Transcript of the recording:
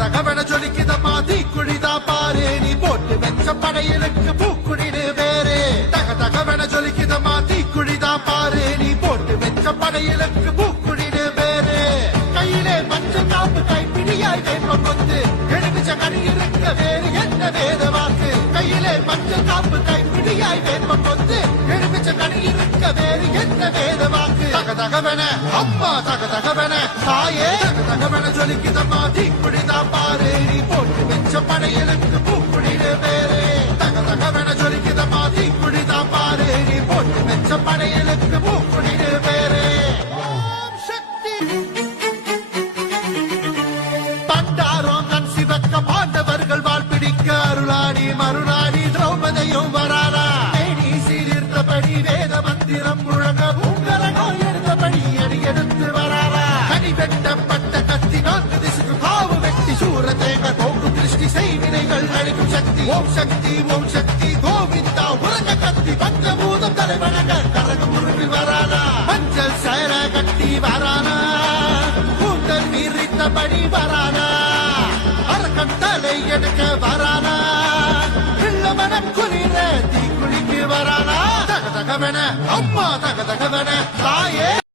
தகவன ஜொலிக்குதம்மா தீக்குழிதா பாரு. நீ போட்டு வெச்ச படையலுக்கு பூக்குடிடு வேறு. தக தகவன ஜொலிக்குதம்மா தீக்குழிதா பாரு. நீ போட்டு வெச்ச படையலுக்கு பூக்குடிடு வேறு. கையிலே மஞ்சள் காப்பு கைப்பிடியாய் வேப்ப கொத்து. எழுமிச்ச கனி இருக்க வேறு என்ன வேத வாக்கு? கையிலே மஞ்சள் காப்பு கைப்பிடியாய் வேப்ப கொத்து. எழுமிச்ச கனி இருக்க வேறு என்ன வேத வாக்கு? தக தகவன அம்மா தக தகவன தாயே. தக தகவன ஜொலிக்குதம்மா தீக்குடிதா போட்டு படையலுக்கு பூக்குடிடு வேறு தக தகவன ஜொலிக்குதம்மா தீக்குடிதா பாரு நீ போட்டு வெச்ச படையலுக்கு பூக்குடிடு வேறு சக்தி. பண்டாரம் கண் சிவக்க பாண்டவர்கள் வாழ் பிடிக்க அருளாடி மருளாடி திரௌபதியும் வராரா? தேடி சீர்த்தபடி வேத மந்திரம் முழங்க பூங்கலகம் எடுத்தபடி அடி எடுத்து வராரா? கனி வெட்டப்பட்ட கத்தி நான்கு திசுக்கு பாவு வெட்டி சூரத்தை தேங்க தோக்கு திருஷ்டி செய்வினைகள் அழிக்கும் சக்தி ஓம் சக்தி ஓம் சக்தி கோவிந்தா உலக கத்தி பஞ்சபூதம் தலைவணங்க கரகம் முருகில் வரானா மஞ்சள் சேர கட்டி வரானா கூந்தல் மீறித்தபடி வரானா அரக்கம் தலை எடுக்க வரானா பிள்ளமனம் குளிர தீ குளிக்கு வரானா தக தகவன அம்மா தக தகவன